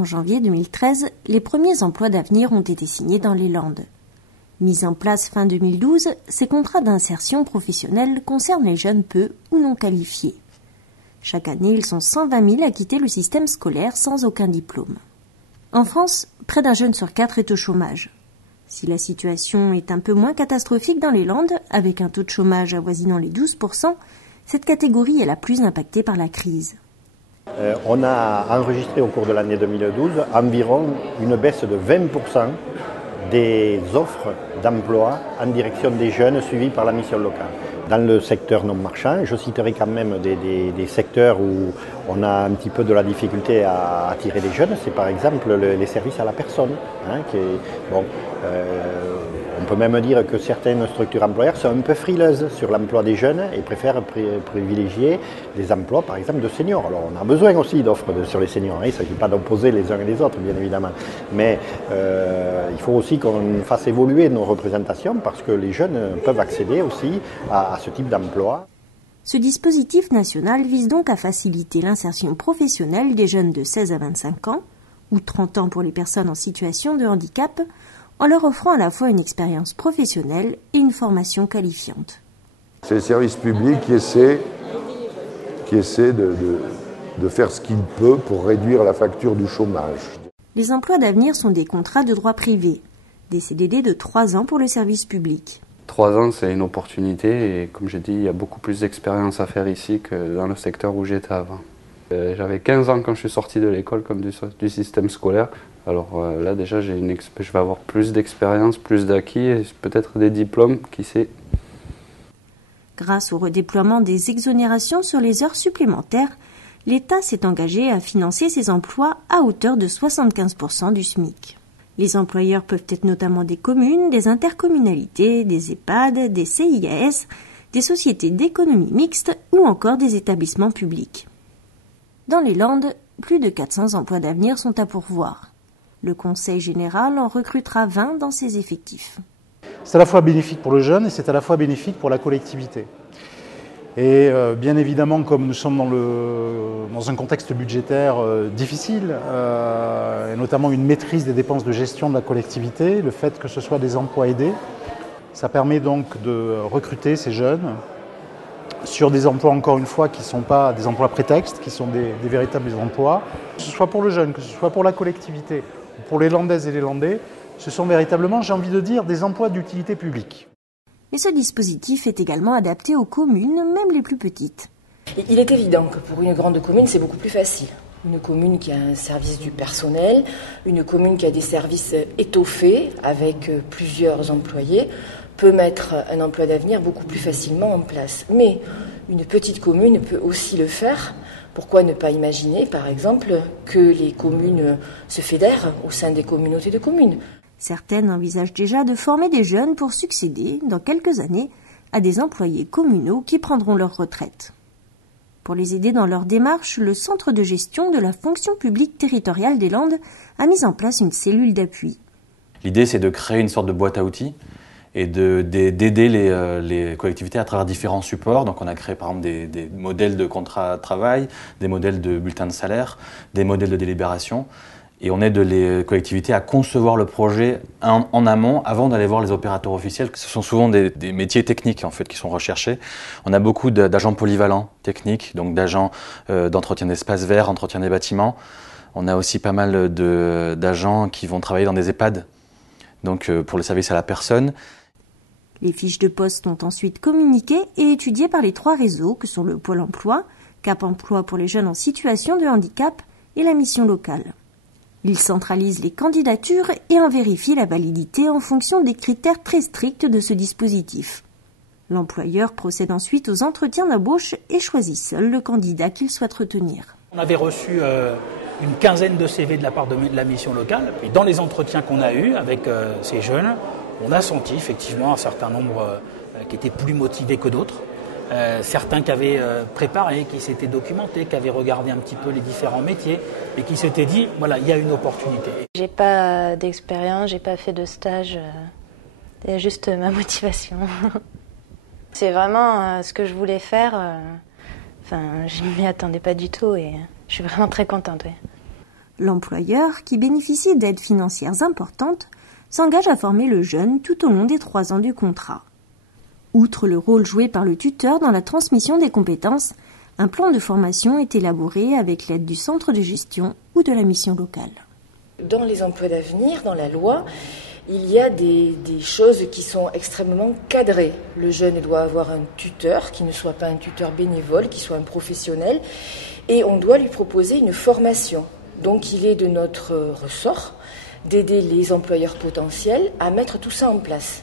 En janvier 2013, les premiers emplois d'avenir ont été signés dans les Landes. Mis en place fin 2012, ces contrats d'insertion professionnelle concernent les jeunes peu ou non qualifiés. Chaque année, ils sont 120 000 à quitter le système scolaire sans aucun diplôme. En France, près d'un jeune sur 4 est au chômage. Si la situation est un peu moins catastrophique dans les Landes, avec un taux de chômage avoisinant les 12%, cette catégorie est la plus impactée par la crise. On a enregistré au cours de l'année 2012 environ une baisse de 20% des offres d'emploi en direction des jeunes suivis par la mission locale. Dans le secteur non marchand, je citerai quand même des secteurs où on a un petit peu de la difficulté à attirer des jeunes. C'est par exemple les services à la personne. On peut même dire que certaines structures employeurs sont un peu frileuses sur l'emploi des jeunes et préfèrent privilégier les emplois, par exemple, de seniors. Alors, on a besoin aussi d'offres sur les seniors. Il ne s'agit pas d'opposer les uns et les autres, bien évidemment. Mais il faut aussi qu'on fasse évoluer nos représentations parce que les jeunes peuvent accéder aussi à ce type d'emploi. Ce dispositif national vise donc à faciliter l'insertion professionnelle des jeunes de 16 à 25 ans, ou 30 ans pour les personnes en situation de handicap, en leur offrant à la fois une expérience professionnelle et une formation qualifiante. C'est le service public qui essaie de faire ce qu'il peut pour réduire la facture du chômage. Les emplois d'avenir sont des contrats de droit privé, des CDD de 3 ans pour le service public. 3 ans, c'est une opportunité et comme j'ai dit, il y a beaucoup plus d'expérience à faire ici que dans le secteur où j'étais avant. J'avais 15 ans quand je suis sorti de l'école comme du système scolaire. Alors là déjà je vais avoir plus d'expérience, plus d'acquis et peut-être des diplômes, qui sait. Grâce au redéploiement des exonérations sur les heures supplémentaires, l'État s'est engagé à financer ces emplois à hauteur de 75% du SMIC. Les employeurs peuvent être notamment des communes, des intercommunalités, des EHPAD, des CIAS, des sociétés d'économie mixte ou encore des établissements publics. Dans les Landes, plus de 400 emplois d'avenir sont à pourvoir. Le Conseil général en recrutera 20 dans ses effectifs. C'est à la fois bénéfique pour le jeune et c'est à la fois bénéfique pour la collectivité. Et bien évidemment, comme nous sommes dans un contexte budgétaire difficile, et notamment une maîtrise des dépenses de gestion de la collectivité, le fait que ce soit des emplois aidés, ça permet donc de recruter ces jeunes sur des emplois, encore une fois, qui ne sont pas des emplois prétextes, qui sont des véritables emplois. Que ce soit pour le jeune, que ce soit pour la collectivité, ou pour les Landaises et les Landais, ce sont véritablement, j'ai envie de dire, des emplois d'utilité publique. Mais ce dispositif est également adapté aux communes, même les plus petites. Il est évident que pour une grande commune, c'est beaucoup plus facile. Une commune qui a un service du personnel, une commune qui a des services étoffés avec plusieurs employés, peut mettre un emploi d'avenir beaucoup plus facilement en place. Mais une petite commune peut aussi le faire. Pourquoi ne pas imaginer, par exemple, que les communes se fédèrent au sein des communautés de communes ? Certaines envisagent déjà de former des jeunes pour succéder, dans quelques années, à des employés communaux qui prendront leur retraite. Pour les aider dans leur démarche, le Centre de gestion de la fonction publique territoriale des Landes a mis en place une cellule d'appui. L'idée, c'est de créer une sorte de boîte à outils et d'aider les collectivités à travers différents supports. Donc on a créé par exemple des modèles de contrat de travail, des modèles de bulletins de salaire, des modèles de délibération. Et on aide les collectivités à concevoir le projet en amont avant d'aller voir les opérateurs officiels. Ce sont souvent des métiers techniques en fait qui sont recherchés. On a beaucoup d'agents polyvalents techniques, donc d'agents d'entretien d'espaces verts, entretien des bâtiments. On a aussi pas mal d'agents qui vont travailler dans des EHPAD, donc pour le service à la personne. Les fiches de poste sont ensuite communiquées et étudiées par les 3 réseaux que sont le Pôle emploi, Cap emploi pour les jeunes en situation de handicap et la mission locale. Ils centralisent les candidatures et en vérifient la validité en fonction des critères très stricts de ce dispositif. L'employeur procède ensuite aux entretiens d'embauche et choisit seul le candidat qu'il souhaite retenir. On avait reçu une quinzaine de CV de la part de la mission locale. Et dans les entretiens qu'on a eus avec ces jeunes, on a senti effectivement un certain nombre qui étaient plus motivés que d'autres. Certains qui avaient préparé, qui s'étaient documentés, qui avaient regardé un petit peu les différents métiers et qui s'étaient dit, voilà, il y a une opportunité. J'ai pas d'expérience, j'ai pas fait de stage, c'est juste ma motivation. C'est vraiment ce que je voulais faire, je ne m'y attendais pas du tout et je suis vraiment très contente. Oui. L'employeur, qui bénéficie d'aides financières importantes, s'engage à former le jeune tout au long des 3 ans du contrat. Outre le rôle joué par le tuteur dans la transmission des compétences, un plan de formation est élaboré avec l'aide du centre de gestion ou de la mission locale. Dans les emplois d'avenir, dans la loi, il y a des choses qui sont extrêmement cadrées. Le jeune doit avoir un tuteur qui ne soit pas un tuteur bénévole, qui soit un professionnel, et on doit lui proposer une formation. Donc il est de notre ressort d'aider les employeurs potentiels à mettre tout ça en place.